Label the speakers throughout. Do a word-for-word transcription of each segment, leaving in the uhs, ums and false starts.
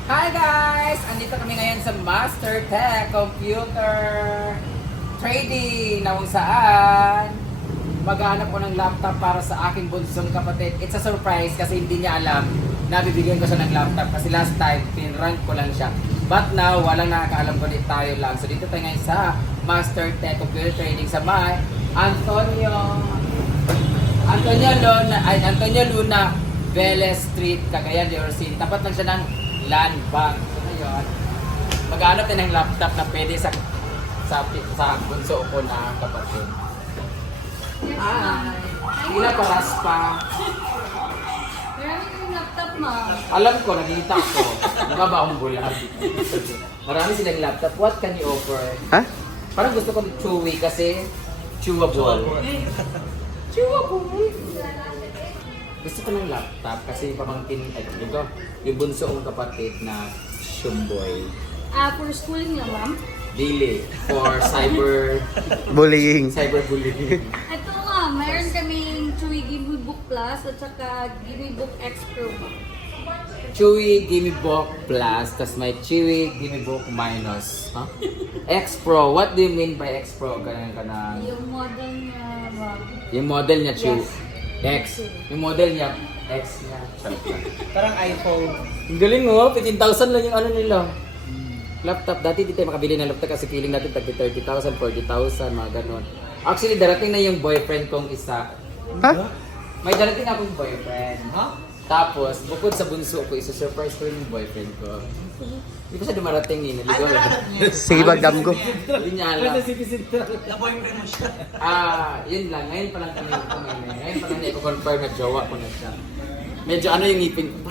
Speaker 1: Hi guys! Andito kami ngayon sa Master Tech Computer Trading na kung saan maghahanap ko ng laptop para sa aking bunsong kapatid. It's a surprise kasi hindi niya alam na bibigyan ko siya ng laptop kasi last time pinrank ko lang siya. But now, walang nakakaalam ko, tayo lang. So dito tayo ngayon sa Master Tech Computer Trading sa may Antonio Antonio Luna, ay Antonio Luna, Velez Street, Cagayan de Oro City. Tapat lang siya ng Land Bank. So ngayon, maghanap tayo ng laptop na pwede sa sa, sa bunso ko na kapatid. Hi! Hindi paras pa.
Speaker 2: Marami kang laptop, ma.
Speaker 1: Alam ko, nakita ko. Nababa akong bulag. Marami silang laptop. What can you offer?
Speaker 3: Ha?
Speaker 1: Parang gusto ko ng chewy kasi chewable. Chewable. Gusto ko ng laptop kasi pamangkin, ay, ito, yung bunso kong kapatid na shumboy.
Speaker 2: Ah, for schooling lang, ma'am.
Speaker 1: Dili. For cyber,
Speaker 3: Bullying.
Speaker 1: cyberbullying.
Speaker 2: Ito nga, mayroon kaming Chewy Gimme Book Plus at saka Gimme Book X Pro, ma'am.
Speaker 1: Chewy Gimme Book Plus, tas may Chewy Gimme Book Minus. Huh? X Pro. What do you mean by X Pro? Ganun ka na.
Speaker 2: Yung model niya, ma'am.
Speaker 1: Yung model niya, Chewy.
Speaker 2: Yes.
Speaker 1: X. Yung model niya, X niya. Charot lang.
Speaker 4: Parang iPhone.
Speaker 1: Ang galing mo, fifteen thousand lang yung ano nila. Laptop, dati di tayo makabili ng laptop kasi feeling natin tag thirty thousand, forty thousand, mga ganon. Actually, darating na yung boyfriend kong isa.
Speaker 3: Ha?
Speaker 1: May darating akong boyfriend.
Speaker 4: Ha?
Speaker 1: Tapos, bukod sa bunso ko, isa-surprise ko yung boyfriend ko. Hindi ko siya dumarating eh,
Speaker 4: Ay,
Speaker 1: naligaw lang.
Speaker 4: nararat niya.
Speaker 3: Sige, bagdam ko.
Speaker 1: Hindi niya alam.
Speaker 4: Na-boyfriend mo siya.
Speaker 1: Ah, yun lang. Ngayon pa lang kami kumain. Ngayon pa lang i-confirm na jowa ko na siya. Medyo ano yung ngipin ko.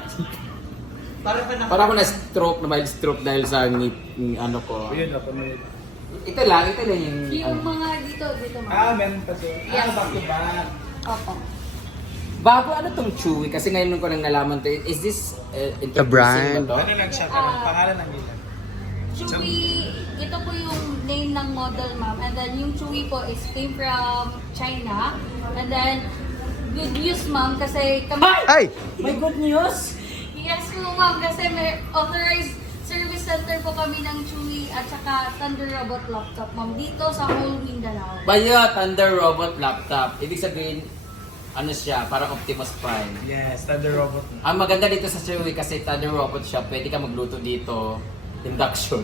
Speaker 4: Parang pa na...
Speaker 1: Para ako na-stroke, na mild stroke dahil sa ngip, ng ano ko.
Speaker 4: Yun, ako na yun.
Speaker 1: Ito lang, ito lang yung...
Speaker 2: Yung
Speaker 1: ano.
Speaker 2: mga dito, dito, ma'am.
Speaker 4: Ah, meron pa siya.
Speaker 2: Yes.
Speaker 4: Ah, back to back.
Speaker 2: Opo.
Speaker 1: Bago ano tong Chewy? Kasi ngayon ko lang nalaman to. Is this uh, introducing
Speaker 3: brand.
Speaker 1: ba to?
Speaker 4: Ano lang siya?
Speaker 2: Ah.
Speaker 4: Pangalan ng nila.
Speaker 2: Chewy, ito po yung name ng model, ma'am. And then yung Chewy po is came from China. And then, good news, ma'am, kasi kami...
Speaker 3: Ay!
Speaker 1: My good news!
Speaker 2: Yes po, ma'am, kasi may authorized service center po kami ng Chewy at saka Thunder Robot Laptop, ma'am, dito sa whole Mindanao.
Speaker 1: Baya, Thunder Robot Laptop. Ibig sabihin, ano siya, parang Optimus Prime.
Speaker 4: Yes, Thunder Robot.
Speaker 1: Ang maganda dito sa Chewy kasi Thunder Robot siya, pwede ka magluto dito. Induction.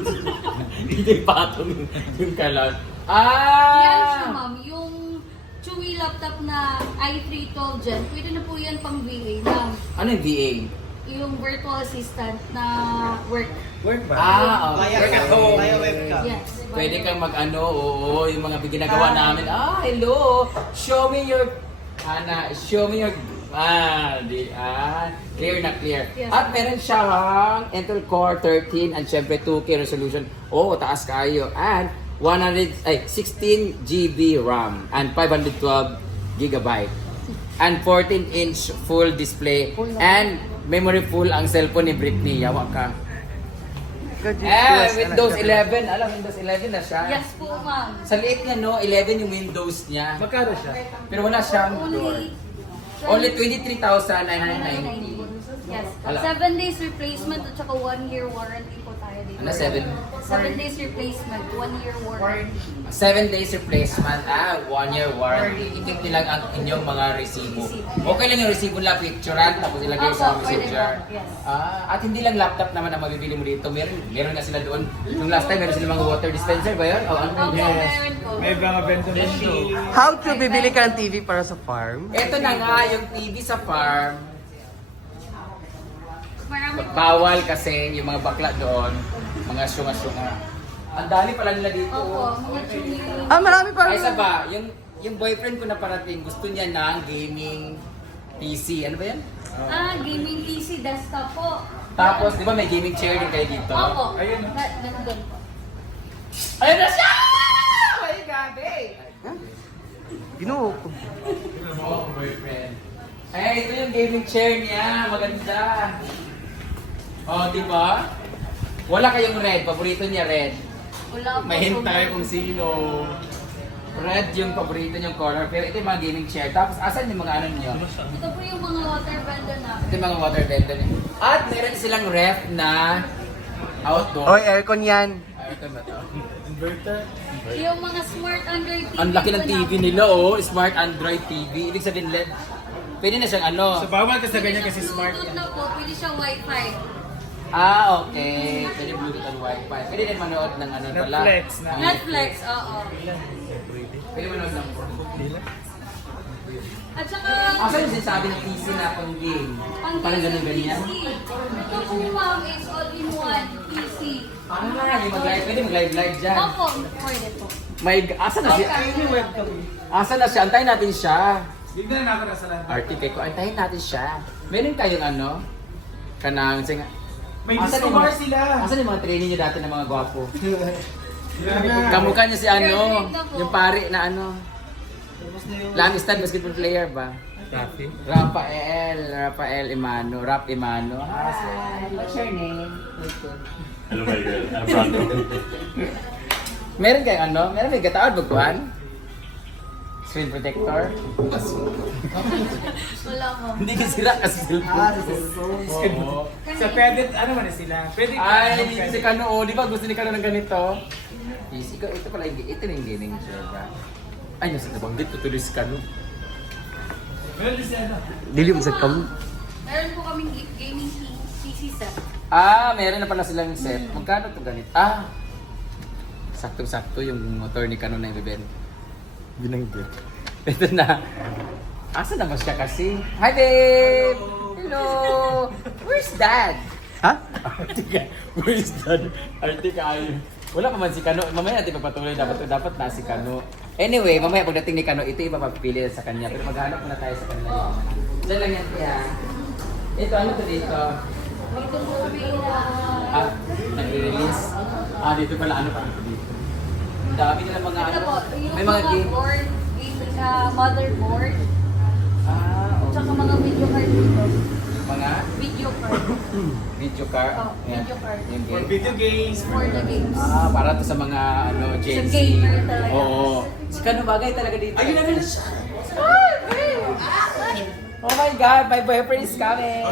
Speaker 1: Hindi patong yung, yung kalat. Ah!
Speaker 2: Yan siya, ma'am, yung Chewy laptop na i three twelve Gen, pwede na po yan pang V A, ma'am.
Speaker 1: Ano yung V A?
Speaker 2: Yung virtual assistant na work.
Speaker 4: Work ba?
Speaker 1: Ah, okay.
Speaker 4: Kaya work at home. Kaya webcam.
Speaker 2: Yes.
Speaker 1: Pwede kang mag-ano, oo, yung mga ginagawa
Speaker 4: Ah.
Speaker 1: namin. Ah, hello! Show me your, Ana, show me your, ah, di, ah, clear na clear.
Speaker 2: Yes.
Speaker 1: At meron siyang Intel Core thirteen and syempre two K resolution. Oo, taas kayo. And one hundred, ay, sixteen G B RAM and five hundred twelve gigabyte. And fourteen inch full display. And memory full ang cellphone ni Britney. Yawa ka. Eh, Windows eleven. Alam, Windows eleven na siya.
Speaker 2: Yes po, ma'am.
Speaker 1: Sa liit niya, no? eleven yung Windows niya.
Speaker 4: Magkano siya?
Speaker 1: Pero wala siyang door.
Speaker 2: Only,
Speaker 1: Only twenty-three thousand nine hundred ninety.
Speaker 2: Yes.
Speaker 1: Wala.
Speaker 2: Seven days replacement at saka one year warranty po tayo dito.
Speaker 1: Ano, seven?
Speaker 2: Seven days replacement, one year warranty.
Speaker 1: Seven days replacement, ah, one year warranty. Itik nilang ang inyong mga resibo. Okay lang yung resibo nila, picturean, tapos ilagay sa
Speaker 2: Opo, pwede
Speaker 1: messenger.
Speaker 2: po, yes.
Speaker 1: Ah, at hindi lang laptop naman ang mabibili mo dito. Meron, meron nga sila doon. Yung last time, meron sila mga water dispenser ba yun? O ano?
Speaker 2: Opo, meron po.
Speaker 4: May mga vendor machine.
Speaker 3: How to bibili ka ng T V para sa farm?
Speaker 1: Ito na nga, yung T V sa farm.
Speaker 2: Marami po.
Speaker 1: Bawal kasi yung mga bakla doon, mga syunga-syunga. Ang dami pala nila dito.
Speaker 2: Opo, mga chumi.
Speaker 3: Ah, marami pa
Speaker 1: Ay, isa ba, yung, yung boyfriend ko na parating, gusto niya ng gaming P C. Ano ba yan?
Speaker 2: Ah, gaming P C desktop po.
Speaker 1: Tapos, di ba may gaming chair din kayo dito?
Speaker 2: Opo.
Speaker 4: Ayun.
Speaker 2: Na- Nandun po.
Speaker 1: Ayun na siya! Ay, gabi!
Speaker 3: Ginoo ko.
Speaker 1: Oh, boyfriend. Ay, ito yung gaming chair niya. Maganda. Oh, di ba? Wala kayong red. Paborito niya red.
Speaker 2: Wala po.
Speaker 1: May hintay kung sino. Red yung paborito niyong color, pero ito yung mga gaming chair. Tapos asan yung mga ano niyo?
Speaker 2: Ito po yung mga water bender namin.
Speaker 1: Ito yung mga water bed niyo. At meron silang ref na outdoor.
Speaker 3: Oy, aircon yan.
Speaker 1: Ah, ito ba to?
Speaker 4: Inverter.
Speaker 2: Yung mga smart Android T V.
Speaker 1: Ang laki ng
Speaker 2: po
Speaker 1: T V
Speaker 2: namin.
Speaker 1: nila, oh. Smart Android T V. Ibig sabihin, L E D. Pwede na siyang ano.
Speaker 4: So bawal ka sabihin niya
Speaker 2: Pwede
Speaker 4: kasi
Speaker 2: siyang
Speaker 4: smart
Speaker 2: Bluetooth
Speaker 4: yan.
Speaker 2: na po, pwede siyang Wi-Fi.
Speaker 1: Ah, okay. Pwede Bluetooth and Wi-Fi. Pwede din manood ng ano pala.
Speaker 4: Netflix na.
Speaker 2: Netflix, oo.
Speaker 1: Pwede manood ng
Speaker 2: At saka,
Speaker 1: Asan yung sinasabi ng P C na pang game?
Speaker 2: ang
Speaker 1: Parang ganun
Speaker 2: P C.
Speaker 1: ganyan?
Speaker 2: Ito po ma'am is all-in-one P C.
Speaker 1: Ah, yung mag-live. Pwede mag-live live dyan.
Speaker 2: Opo, pwede po.
Speaker 1: May, asan na siya?
Speaker 2: Okay.
Speaker 4: Webcam.
Speaker 1: Asan na siya? Antayin natin siya.
Speaker 4: Bigyan na ako na sa lahat.
Speaker 1: Artike ko, antayin natin siya. Meron kayong ano? Kanang, sing...
Speaker 4: May
Speaker 1: Asan yung
Speaker 4: Discover
Speaker 1: mga-
Speaker 4: sila.
Speaker 1: Asan yung mga training niyo dati ng mga gwapo?
Speaker 4: Sila na.
Speaker 1: Kamukha niya si ano,
Speaker 2: Graduate na po.
Speaker 1: yung pari na ano,
Speaker 4: Tapos na yung...
Speaker 1: Langstad basketball player ba?
Speaker 4: Rafi.
Speaker 1: Rafael, Rafael Imano, Rap Imano. Hi, what's your name?
Speaker 5: Hello, my girl. I'm Brando.
Speaker 1: Meron kayong ano? Meron may gataon, bagkuhan? Screen protector?
Speaker 2: Wala po.
Speaker 1: Hindi ka sira kasi cellphone. Oo.
Speaker 4: Sa pwede, ano man na sila? Pwede
Speaker 1: Ay, dito si Kano, oh, di ba gusto ni Kano ng ganito? Yes, ikaw, ito pala, yung- ito na yung gaming chair ba? Ay, nasa nabanggit, tutuloy si Kano.
Speaker 4: Meron din siya na.
Speaker 3: Dili mo sa kam.
Speaker 2: Meron po kaming gi- gaming P C set.
Speaker 1: Ah, meron na pala silang set. Magkano to ganito? Ah, sakto-sakto yung motor ni Kano na ibibenta.
Speaker 3: Binanggit.
Speaker 1: Ito na. Asa naman siya kasi? Hi, babe! Hello! Where's dad?
Speaker 3: Ha?
Speaker 1: Artika, where's dad? Artika, ay... Wala pa man si Kano. Mamaya natin papatuloy. Dapat, dapat na si Kano. Anyway, mamaya pagdating ni Kano, ito yung mapapili sa kanya. Pero maghanap muna tayo sa kanya. Diyan lang yan, kaya. Ito, ano to dito?
Speaker 2: Dito po kami na...
Speaker 1: Ah, nagre-release? Ah, dito pala, ano pa ito dito? Ang dami nila mga
Speaker 2: Ito
Speaker 1: ano.
Speaker 2: po, yung
Speaker 1: May mga game.
Speaker 2: board, gaming uh, motherboard,
Speaker 1: Ah,
Speaker 2: tsaka
Speaker 1: okay.
Speaker 2: mga video card dito.
Speaker 1: Mga
Speaker 2: Video card.
Speaker 1: video card.
Speaker 2: Oh,
Speaker 1: Yan.
Speaker 2: video card.
Speaker 1: Yung
Speaker 4: For
Speaker 1: game.
Speaker 4: video games.
Speaker 2: For the games.
Speaker 1: Ah, para to sa mga ano, Gen Z.
Speaker 2: gamer talaga.
Speaker 1: Oo. Si Kano bagay talaga dito.
Speaker 4: Ayun na na siya.
Speaker 1: Ay, babe! Oh my God, my boyfriend is coming.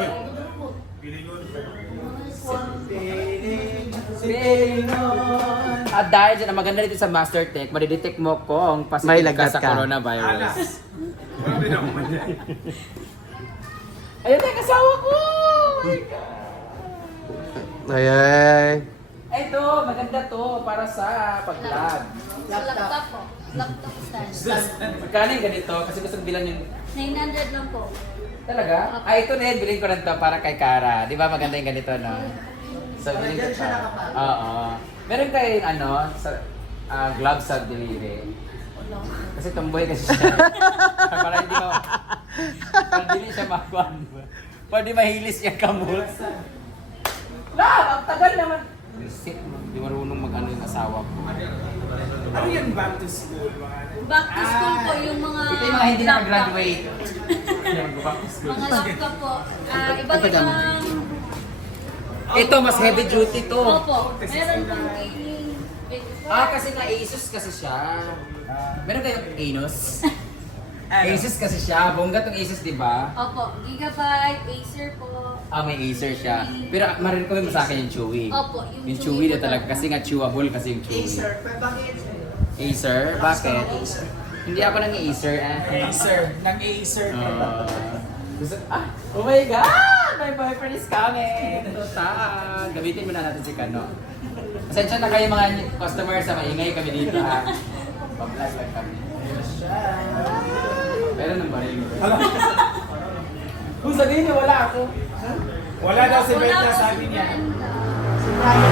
Speaker 1: At dahil dyan, ang maganda dito sa Master Tech, madidetect mo kung
Speaker 3: May
Speaker 1: positive ka
Speaker 3: lagnat
Speaker 1: sa
Speaker 3: ka.
Speaker 1: coronavirus.
Speaker 4: Alas. Grabe naman yan.
Speaker 1: Ayun tayo kasawa ko! Oh my God!
Speaker 3: Ay, ay.
Speaker 1: Ito, maganda to para sa pag-vlog.
Speaker 2: Sa laptop po. Laptop stand.
Speaker 1: Magkano yung ganito? Kasi gusto kong bilan yung...
Speaker 2: nine hundred lang po.
Speaker 1: Talaga? Ah, ito rin, bilhin ko rin to para kay Kara. Di ba maganda yung ganito, no? So, bilhin ko siya. Oo. Meron kayong ano, sa, ah, gloves sa diliri. Kasi tomboy kasi siya. Para hindi ko... Para hindi siya makuhan. Para di mahilis yung kamot. Love! Ang tagal naman! Isip mo, di marunong mag-ano yung asawa ko.
Speaker 4: Ano yan back to school? Mga ano?
Speaker 2: Back to school po yung mga
Speaker 1: Ito yung mga hindi
Speaker 2: laptop.
Speaker 1: nakagraduate. Yung mag-back to school.
Speaker 2: Mga laptop po. Ah, iba't ibang...
Speaker 1: Ito, mas heavy duty to.
Speaker 2: Opo. Meron pong gaming.
Speaker 1: Ah, kasi nga Asus kasi siya. Meron kayong Anos? Asus kasi siya. Bongga tong Asus, di ba?
Speaker 2: Opo. Gigabyte, Acer po.
Speaker 1: Ah, may Acer siya. Pero marinig ko mo sa akin yung Chewy.
Speaker 2: Opo, yung
Speaker 1: Yung
Speaker 2: Chewy
Speaker 1: Chewy na
Speaker 2: po
Speaker 1: talaga.
Speaker 2: talaga.
Speaker 1: Kasi nga chewable kasi yung Chewy.
Speaker 6: Acer, pero bakit?
Speaker 1: Acer? Bakit? Hindi ako nang Acer eh.
Speaker 4: Acer. Nag-Acer ka.
Speaker 1: Ah, gusto, ah, oh my God! My boyfriend is coming! Tutang! Gamitin muna natin si Kano. Pasensya na kayo mga customers sa maingay kami dito ha. Pa-vlog lang kami. Pero nang baril. Kung sabihin niyo wala ako.
Speaker 4: Wala daw si
Speaker 2: Wala
Speaker 4: Beta,
Speaker 2: po
Speaker 4: sabi
Speaker 2: si
Speaker 4: niya.
Speaker 2: Brenda.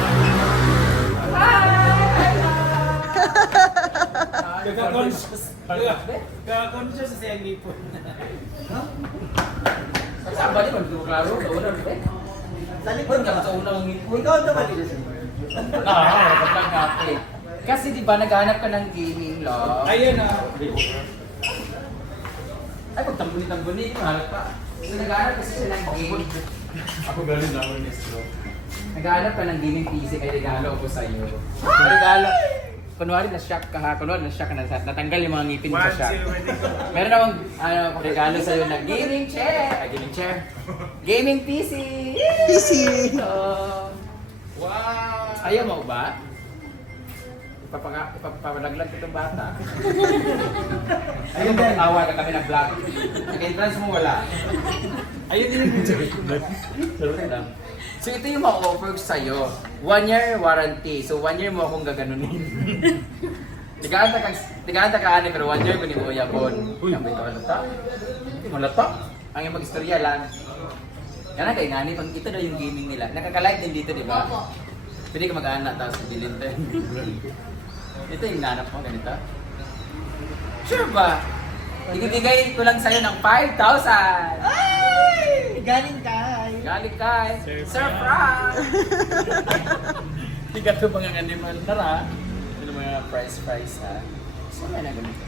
Speaker 4: Kaka-conscious. Kaka-conscious sa siyang lipon.
Speaker 1: Saan ba di magduklaro? Sa unang eh.
Speaker 6: Sa
Speaker 1: Huwag
Speaker 6: likod
Speaker 1: ka
Speaker 6: ka
Speaker 1: sa unang ngipon.
Speaker 6: Ikaw ang naman dito.
Speaker 1: Ah, nakapag natin. Kasi di ba naghanap ka ng gaming love?
Speaker 4: Ayun ah.
Speaker 1: Ay, pag tambuni-tambuni, mahal pa. So, naghanap kasi siya ng gaming.
Speaker 5: Ako galing na ako ni Stro.
Speaker 1: Naghanap ka ng gaming P C, kaya regalo ako sa iyo. Regalo. kunwari na-shock ka ha, kunwari na-shock ka na, natanggal yung mga ngipin mo
Speaker 4: One,
Speaker 1: sa shock.
Speaker 4: two, ready, go.
Speaker 1: Meron akong ano, regalo sa'yo na gaming chair. Ay, gaming chair. Gaming P C.
Speaker 3: P C.
Speaker 1: Ito.
Speaker 4: Wow!
Speaker 1: Ayaw mo ba? Ipapanga, ipapamalaglag ko itong bata. Ayaw mo, awa ka kami ng vlog. Nag-entrance mo wala. Ayun din yung Sarap lang. So ito yung ma-offer ko sa'yo. One year warranty. So one year mo akong gaganunin. Tigaan ta kang tigaan ta kaani pero one year ko ni mo yapon. Uy, may malata. Malata. Ang yung mag-istorya lang. Yan na kay ngani pag ito daw yung gaming nila. Nakaka-live din dito, di ba?
Speaker 2: Opo.
Speaker 1: Pwede ka mag-anak tapos bilhin tayo. Ito yung nanap mo ganito. Sure ba? Ibibigay ko lang sa'yo ng five thousand.
Speaker 6: Ay! Galing kay.
Speaker 1: Galing kay Sir Frank! Hindi ka ito mga animal. Tara. Ito mga price price ha. So may na ganito.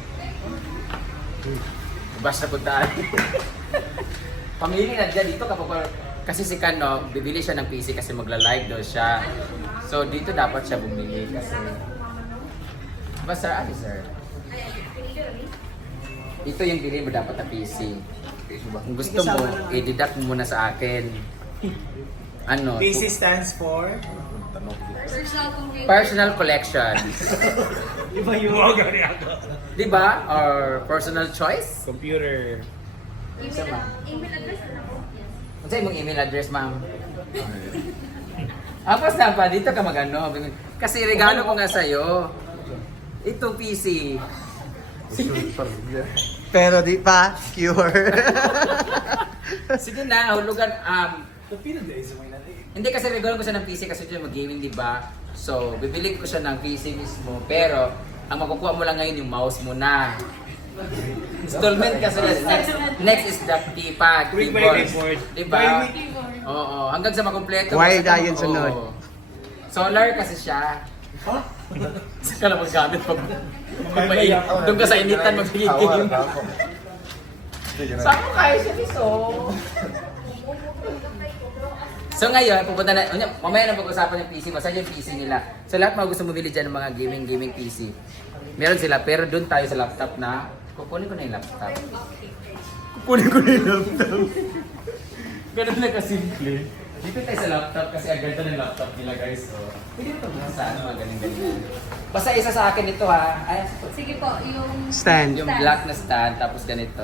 Speaker 1: Basta po tayo. Pamili na dyan dito kapag kasi si Kano, bibili siya ng P C kasi magla-live daw siya. So dito dapat siya bumili kasi ba sir? Ano sir? Ito yung bilhin mo dapat na P C. Kung gusto mo, i-deduct mo muna sa akin. Ano?
Speaker 4: P C stands for?
Speaker 2: Personal computer.
Speaker 1: Personal collection.
Speaker 4: Iba yung mga gani ako.
Speaker 1: Di ba? Or personal choice?
Speaker 4: Computer.
Speaker 2: Email, email address na po.
Speaker 1: Ano sa imong email address, ma'am? Apos na pa, dito ka mag-ano. Kasi regalo ko nga sa'yo. Ito P C.
Speaker 3: Pero di pa, cure.
Speaker 1: Sige na, hulugan. Um,
Speaker 4: Kapino na isa may natin.
Speaker 1: hindi kasi regalo ko siya ng P C kasi ito yung mag-gaming, di ba? So, bibili ko siya ng P C mismo. Pero, ang makukuha mo lang ngayon yung mouse mo na. Installment kasi next, next is the keypad,
Speaker 4: Quick
Speaker 1: keyboard.
Speaker 4: keyboard.
Speaker 1: Di ba? Oo, hanggang sa makumpleto.
Speaker 3: Wire
Speaker 1: Basta-
Speaker 3: na yun sunod.
Speaker 1: oo. Solar kasi siya. Saan ka lang maggamit pag magpainit. Doon ka sa initan magpigil. Saan mo kaya siya miso? So ngayon, pupunta na, unya, mamaya na pag-usapan yung P C mo. Saan yung P C nila? So lahat mga gusto bumili dyan ng mga gaming gaming P C. Meron sila, pero doon tayo sa laptop na, kukunin ko na yung laptop. Kukunin ko na yung laptop. Ganun na kasimple. Dito tayo sa laptop kasi ang ganda ng laptop nila guys. So, pwede ito mga sa ano, mga galing-galing. Basta isa sa akin ito ha. Ay,
Speaker 2: Sige po, yung...
Speaker 3: Stand.
Speaker 1: yung black na stand, tapos ganito.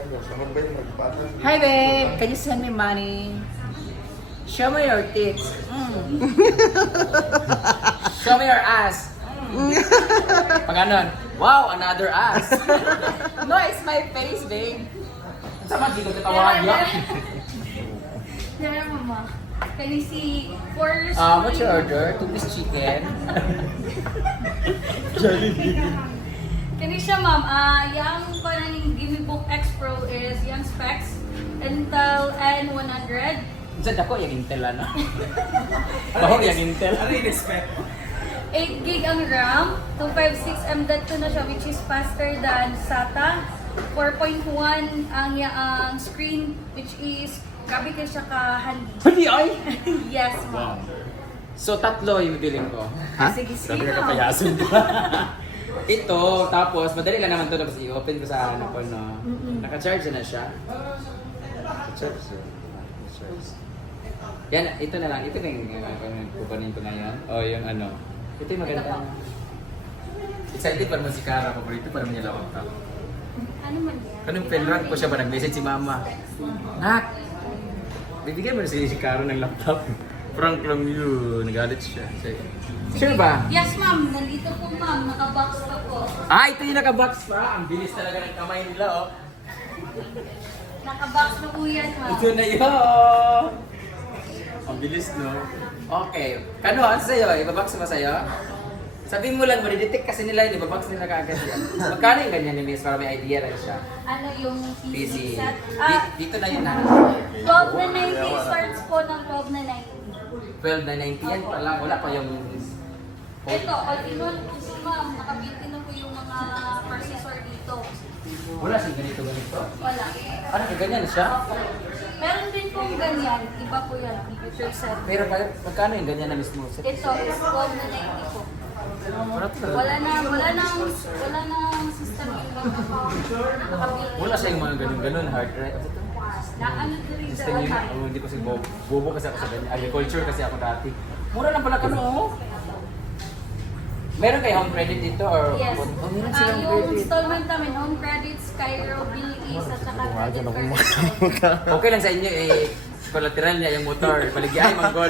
Speaker 1: Hi babe, can you send me money? Show me your tits. Mm. Show me your ass. Mm. Pag ganon, wow, another ass. No, it's my face, babe. Sama, di ko tatawag yun.
Speaker 2: Nara, mama. Can you see for...
Speaker 1: Uh, what's your order? Two-piece chicken.
Speaker 2: Can you siya, ma'am? Ah, yung parang Gimme Book X Pro is yung specs Intel N one hundred.
Speaker 1: Sa dako, yung Intel ano? Bahog yung Intel.
Speaker 4: Ano yung expect?
Speaker 2: eight gig ang RAM, two fifty-six M dot two na siya which is faster than SATA. four point one ang yaang screen which is grabe ka siya ka-handy.
Speaker 1: Pwede ay!
Speaker 2: Yes, ma'am.
Speaker 1: So, tatlo yung bibiling ko.
Speaker 3: Ha?
Speaker 2: Sige,
Speaker 1: Sabi
Speaker 2: sige,
Speaker 1: ka
Speaker 2: ma'am.
Speaker 1: kapayasan ka. Ito, tapos madali lang naman ito tapos i-open ko sa ano ko, no? Naka-charge na siya. Naka-charge siya. Naka-charge. Yan, ito na lang. Ito na yung uh, kukunin ko ngayon. O, yung ano. Ito yung maganda. Excited pa naman si Cara. Paborito pa naman niya laptop.
Speaker 2: Ano man yan?
Speaker 1: Anong penrank ko siya ba? Nag-message si Mama. Nak! Bibigyan mo na si si Cara ng laptop. Prank lang yun. Nagalit siya. Sige. Sure ba?
Speaker 2: Yes, ma'am. Nandito po, ma'am. Naka-box pa po.
Speaker 1: Ah, ito yung naka-box pa. Ang bilis talaga ng kamay nila, oh.
Speaker 2: Naka-box na po yan, ma'am.
Speaker 1: Ito na yun! Ang bilis, no? Okay. Kano, ano sa'yo? Ibabox mo sa'yo? Sabihin mo lang, madidetect kasi nila yun. Ibabox nila kaagad yan. Magkano yung ganyan ni Miss para may idea rin siya?
Speaker 2: Ano yung
Speaker 1: P
Speaker 2: P
Speaker 1: C.
Speaker 2: C set?
Speaker 1: Di-
Speaker 2: Ah,
Speaker 1: dito na yun, ha?
Speaker 2: twelve na ninety starts po ng twelve na ninety.
Speaker 1: twelve na ninety yan pa lang. Wala pa yung...
Speaker 2: Ito, all-in-one po si ma'am. Nakabiti na po yung mga processor dito.
Speaker 1: Wala siyang ganito, ganito.
Speaker 2: Wala.
Speaker 1: Ano, ganyan na siya?
Speaker 2: Meron din pong ganyan. Iba po yan. Computer set.
Speaker 1: Pero pa- magkano yung ganyan na mismo?
Speaker 2: Ito is twelve na ninety po. Wala na, wala na, wala na system in bank account. Nakabili.
Speaker 1: Wala siya yung mga ganun-ganun, hard right?
Speaker 2: Na ano diri
Speaker 1: Gusto
Speaker 2: sa
Speaker 1: niyo,
Speaker 2: lahat.
Speaker 1: oh, hindi ko si Bobo. Bobo kasi ako sa ganyan. Agriculture kasi ako dati. Mura lang pala ka no? Meron kayo home credit dito or?
Speaker 2: Yes.
Speaker 1: Oh, meron
Speaker 2: Ah,
Speaker 1: silang
Speaker 2: yung
Speaker 1: credit.
Speaker 2: installment namin, home credits, Cairo, Billies, at saka credit card.
Speaker 1: Okay lang sa inyo eh. Collateral niya yung motor. Paligyan ay manggol.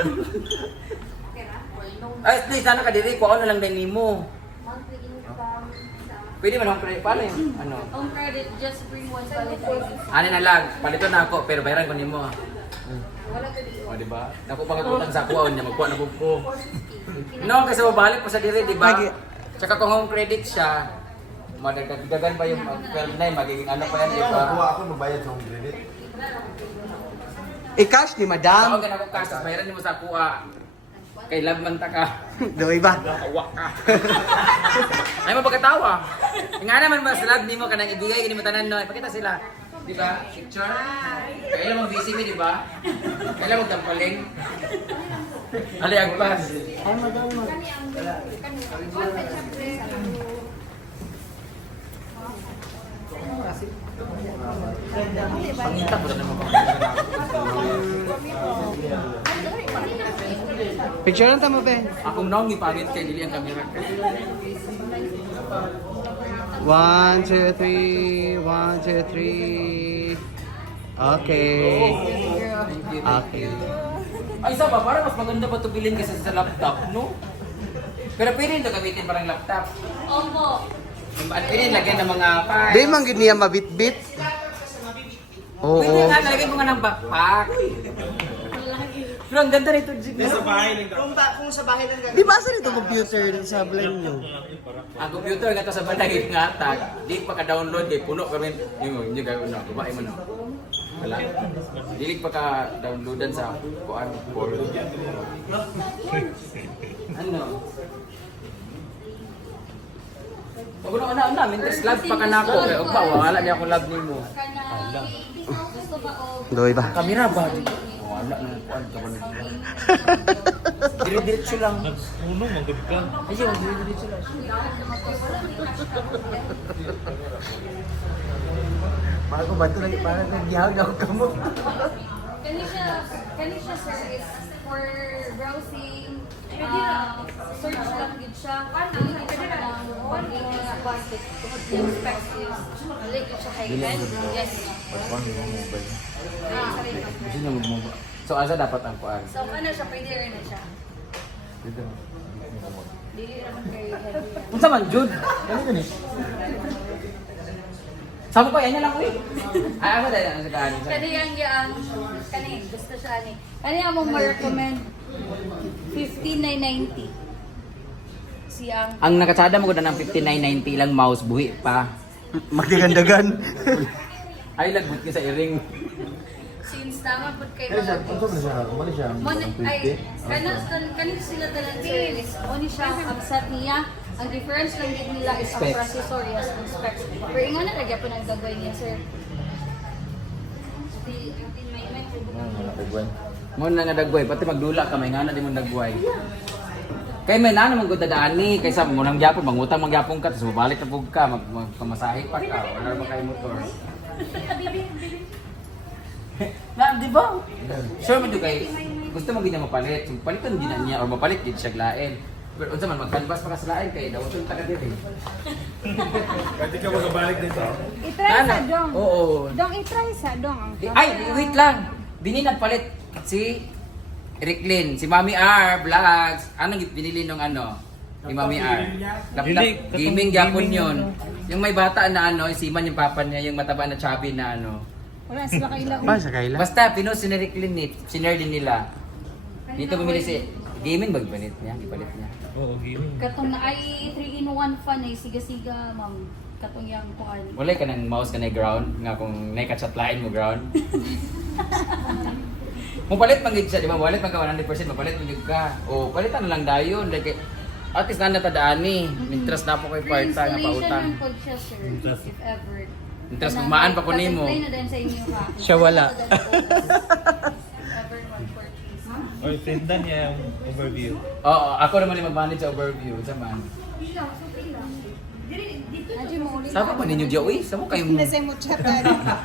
Speaker 1: Ay, di sana ka diri ko ano lang din mo.
Speaker 2: Monthly income.
Speaker 1: Pwede man home credit. Paano yung ano?
Speaker 2: Home credit, just bring one valid.
Speaker 1: Ano na lang, palito na ako pero bayaran ko nimo.
Speaker 2: Wala ka dito.
Speaker 1: O di ba? Naku pangutang sa kuha niya magkuha na ko. No, kasi mabalik pa sa diri, di ba? Tsaka kung home credit siya, madagdagan pa yung twelve nine magiging ano pa yan, di ba?
Speaker 3: ako mabayad sa home credit. I-cash ni
Speaker 1: Ako
Speaker 3: madam.
Speaker 1: ganun ko cash, bayaran nimo sa kuha. Kay love man ta ka.
Speaker 3: Doy ba?
Speaker 1: Tawa ka. Ay mo pagkatawa. Nga naman mas love nimo kanang ibigay kini mo tanan no. Ipakita sila. Di ba? Picture. Kailan mo busy mi, di ba? Kailan mo tampaling? Ali agpas. Ay madam. Pangita ko na naman.
Speaker 3: Picture lang tamo, Ben.
Speaker 1: Akong naong ipangit kay dili ang kamera.
Speaker 3: One, two, three. One, two, three. Okay. Okay.
Speaker 1: Ay, isa ba? Parang mas maganda pa ito bilhin kasi sa laptop, no? Pero pwede ito gamitin parang laptop.
Speaker 2: Opo.
Speaker 1: At pwede lagyan ng mga files.
Speaker 3: Di man gid niya mabit-bit. Oo.
Speaker 1: Pwede nga, lagyan ko nga ng backpack. Pero ang ganda nito, Jig.
Speaker 4: Sa bahay lang daw.
Speaker 3: Di ba sa nito computer sa blend nyo?
Speaker 1: Ang computer nga to sa balay nga tag, di pa ka-download kay puno kami. Yung yung gawin na, babae mo na. Wala. Dili pa ka-downloadan sa kuan board. Ano? Pag una una una, mintes lab pa ka na ako. Kaya ugma, wala niya akong lab nimo.
Speaker 2: Kana, gusto ba o
Speaker 3: Doy ba?
Speaker 1: Kamera ba? Wala na kuan ka ba nila. Dire-diretso lang.
Speaker 4: Unong, magod ka.
Speaker 1: Ayun, dire-diretso lang.
Speaker 3: Bago ba ito? Parang nagyahag ako kamo.
Speaker 2: Kani siya, kani siya sir is for browsing, uh, search lang gid siya. Dili gid siya lang one eighty na budget. Yung specs is dili gid siya high end. Yes. Ah,
Speaker 1: Kasi na magmumba. So asa dapat ang kuan?
Speaker 2: so ano siya, pwede rin na siya. Dili naman kay heavy.
Speaker 1: Unsa man jud? Ano gani? Samo ko yan lang uy. Ay ako dahil sa kanin.
Speaker 2: Kani ang yang kani gusto siya ani. Kani ang mong ma-recommend fifteen nine ninety. Siyang
Speaker 1: Ang nakatsada mo ko na ng fifty-nine ninety lang mouse buhi pa.
Speaker 3: Magdagandagan.
Speaker 1: Ay lagbot ka sa iring.
Speaker 2: since tama pud kay mga Mon ay kana kani sila talang series. Mo ni siya ang set niya. Ang difference lang gid nila is ang
Speaker 1: Specs.
Speaker 2: processor yes ang specs. Pero ingon na lagyan po ng dagway niya sir. Di di may may
Speaker 1: Mo na nga dagway pati magdula ka may ngana di mo dagway. Kay may nana man gud dani kaysa mo nang gyapon mangutang mangyapon ka tapos mabalik na pug ka mag magpamasahe pa ka wala man kay motor. Na, di ba? Sure man jud kay gusto mo gid niya mapalit. So, palitan din na niya or mapalit gid siya glaen. Pero unsa man mag-canvas pa ka sa lain kay daw tong taga diri.
Speaker 4: Pwede ka magabalik dito.
Speaker 7: I-try sa
Speaker 1: Nana.
Speaker 7: dong.
Speaker 1: Oo.
Speaker 7: Dong, i-try sa dong. Ang
Speaker 1: Di- Ay, wait lang. Dini nagpalit si Ricklin, si Mami R Vlogs. Anong binili nung ano? Ni Mami R. Laptop,
Speaker 4: Dili, katong
Speaker 1: gaming Japon
Speaker 4: gaming
Speaker 1: yun.
Speaker 4: ano.
Speaker 1: Yung may bata na ano, si Man yung papa niya, yung mataba na chubby na ano.
Speaker 7: Wala sila kailang.
Speaker 3: Ba sa kaila?
Speaker 1: Basta pinos si Ricklin ni, sinare din nila. Dito bumili si gaming bag palit niya, ipalit niya.
Speaker 4: Oo, gaming.
Speaker 2: katong na ay three in one fan ay siga-siga ma'am. Katong yang kuan.
Speaker 1: Wala ka ng mouse ka na ground, nga kung naikachatlain mo ground. Kung palit man gid siya, di ba? Palit man ka one hundred percent, mapalit man gid ka. O, palitan na lang dayon. Like, at least na natadaani. Interest na po kay part-time na
Speaker 2: Pre-installation
Speaker 1: pautang.
Speaker 2: man pod siya sir, if ever.
Speaker 1: Interest
Speaker 2: Kanang-
Speaker 1: kumaan pa ko nimo.
Speaker 2: Tatag-play na din sa inyo ha.
Speaker 3: Siya wala.
Speaker 2: If ever one purchase.
Speaker 4: Or tindan niya yung overview.
Speaker 1: Oo, ako naman yung mag-manage sa overview. Sa man.
Speaker 2: Nadyo mo ulit.
Speaker 1: Sama pa ninyo diya, uy. Sama kayong...
Speaker 7: Nasay mo chatan.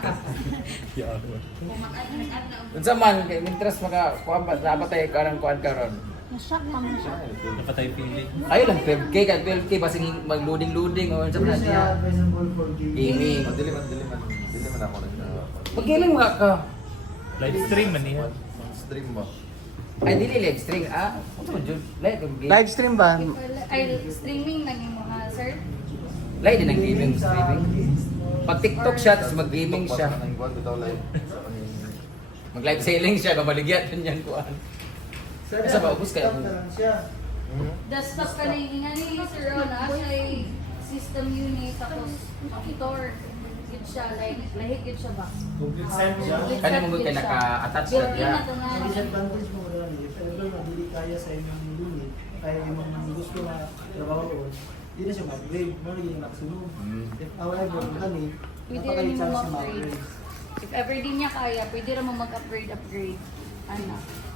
Speaker 1: Unsa man, kay interest maka... Kuhan ba? Dapat tayo karang kuhan karon.
Speaker 7: Na-shock naman siya.
Speaker 4: Napatay pili.
Speaker 1: Ayaw lang, twelve K ka, twelve K. Basing mag-loading-loading o unsa man niya. Gaming.
Speaker 8: Dili man, dili man, dili man ako nag
Speaker 1: Pagkiling mga ka.
Speaker 4: Live stream man niya.
Speaker 8: stream mo.
Speaker 1: Ay, dili live stream. Ah, unsa man jud? Live yung game.
Speaker 3: Live stream ba?
Speaker 2: Ay, streaming na mo ha, sir?
Speaker 1: Live din ang gaming streaming. Pag TikTok siya, tapos mag-gaming siya.
Speaker 8: Nang kuan bitaw live.
Speaker 1: Mag-live selling siya, babaligyan yun yan kuhan. Isa ba, ubus kayo?
Speaker 2: Desktop ka na yung nga ni Sir Ron, ah, siya ay system unit, tapos monitor. Good siya, like, lahig good siya ba?
Speaker 6: Complete set siya.
Speaker 2: Complete
Speaker 1: Kani
Speaker 2: set
Speaker 1: mo
Speaker 2: good
Speaker 1: kay
Speaker 2: siya.
Speaker 1: naka-attach na
Speaker 2: Built-in
Speaker 1: diya.
Speaker 2: na to nga.
Speaker 6: Ang disadvantage mo ron, if ever na dili kaya sa inyong unit, kaya yung mga gusto na trabaho ko, hindi na siya mag-grade, mo rin yung nakasunod.
Speaker 1: Mm.
Speaker 6: If however, kani,
Speaker 2: Pwede
Speaker 6: napakalit
Speaker 2: rin mo
Speaker 6: siya si
Speaker 2: mag-upgrade.
Speaker 6: mag-grade.
Speaker 2: If ever di niya kaya, pwede rin mo mag-upgrade, upgrade. Ano?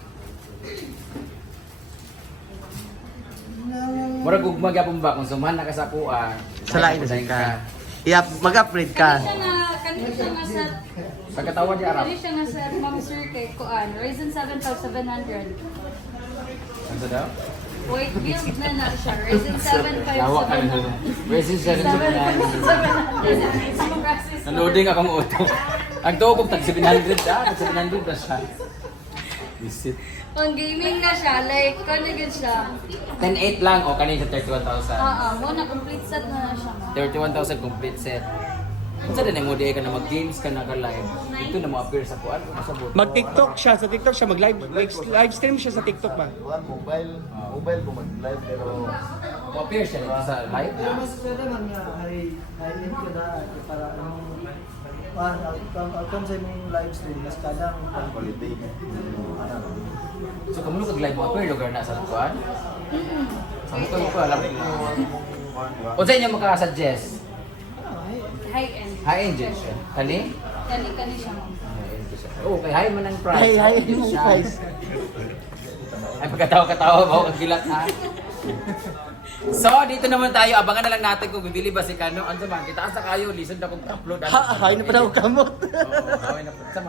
Speaker 1: Murag ugma gyapon ba kung suman na ka sa kuha.
Speaker 3: Sa lain na ka. Yap, mag-upgrade ka.
Speaker 2: Kani siya nga, kani siya nga sa,
Speaker 1: Pagkatawa di arap.
Speaker 2: kani siya nga sa Ma'am Sir kay Kuan, Ryzen seven fifty-seven hundred.
Speaker 1: Ano daw?
Speaker 2: Wait, build na na siya, Ryzen seven
Speaker 1: Lawa ka na
Speaker 2: fifty-seven
Speaker 1: doon. Resin seven
Speaker 2: seven
Speaker 1: seven
Speaker 2: hundred.
Speaker 1: Nanooding akong auto. Ang tuwa kong tag seven hundred ah, tag seven hundred na siya. Visit.
Speaker 2: Pang gaming na siya, like, kani good siya.
Speaker 1: ten eight lang o kanina sa thirty-one thousand.
Speaker 2: Oo, mo na complete set na na siya.
Speaker 1: thirty-one thousand complete set. Unsa din mo di ka na mag-games ka na ka-live. Ito na mo appear sa kuan, masabot.
Speaker 3: Mag-TikTok siya, sa TikTok siya, mag-live live stream siya sa TikTok ba?
Speaker 8: Kuan mobile, mobile mo mag-live pero
Speaker 1: Mo appear siya dito sa live.
Speaker 6: Pero mas pwede man nga, high, high end ka na, eh, para anong, ah, outcome, outcome sa imong live stream, mas kadang,
Speaker 8: quality. Ano?
Speaker 1: So kamo kag live mo appear lugar na sa kuan. Sa mo ko alam. Unsa inyo maka-suggest?
Speaker 2: High end.
Speaker 1: High end dyan siya. Kani?
Speaker 2: Kani, kani siya mo.
Speaker 1: High end siya. Oh, kay high man ang price.
Speaker 3: Hay, hay,
Speaker 1: High end
Speaker 3: yung
Speaker 1: siya.
Speaker 3: price.
Speaker 1: Ay, pagkatawa-katawa ba ako kagilat ha? So, dito naman tayo. Abangan na lang natin kung bibili ba si Kano. Ano man, kita sa kayo. Listen na kung upload.
Speaker 3: Ha, hay na pa daw kamot.
Speaker 1: Oo, haway na pa. Sama.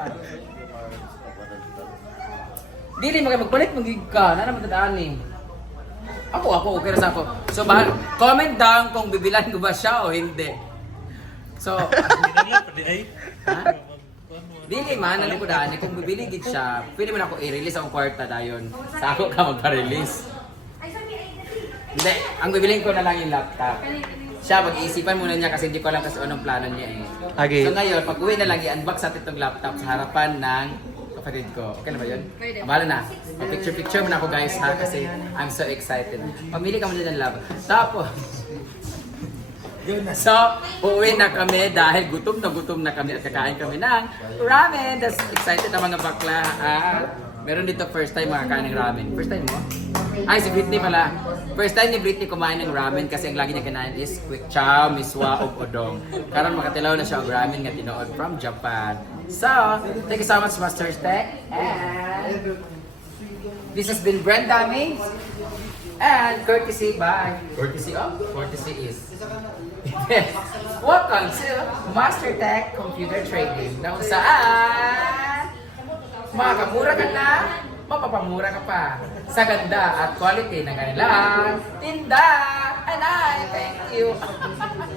Speaker 1: Dili, mag magbalik magiging ka. Na naman tadaan eh. Ako, ako, okay na sa ako. So, bahal, comment down kung bibilan ko ba siya o hindi. So,
Speaker 4: Pwede ay.
Speaker 1: ha? Dili man, ano ko daan, kung bibili gid siya, pwede mo na ako i-release ang kwarta dayon. Sa ako ka magpa-release. Hindi, ang bibilin ko na lang yung laptop. Siya, mag-iisipan muna niya kasi hindi ko alam kasi anong plano niya eh.
Speaker 3: Okay.
Speaker 1: So ngayon, pag uwi na lang, i-unbox natin itong laptop sa harapan ng kapatid ko. Okay na ba yun?
Speaker 2: Pwede.
Speaker 1: Bahala na. Picture-picture mo na ako guys ha kasi I'm so excited. Pamili ka muna ng lab. Tapos, so, uuwi na kami dahil gutom na gutom na kami at kakain kami ng ramen. That's excited na mga bakla. Ah, meron dito first time makakain ng ramen. First time mo? Ay, si Britney pala. First time ni Britney kumain ng ramen kasi ang lagi niya kinain is quick chow, miswa, o odong. Karon makatilaw na siya og ramen nga tinuod from Japan. So, thank you so much, Master Tech. And this has been Brenda Ming. And courtesy by courtesy of courtesy is welcome to Master Tech Computer Trading na kung saan makakamura ka na, mapapamura ka pa sa ganda at quality ng kanilang tinda. And I thank you.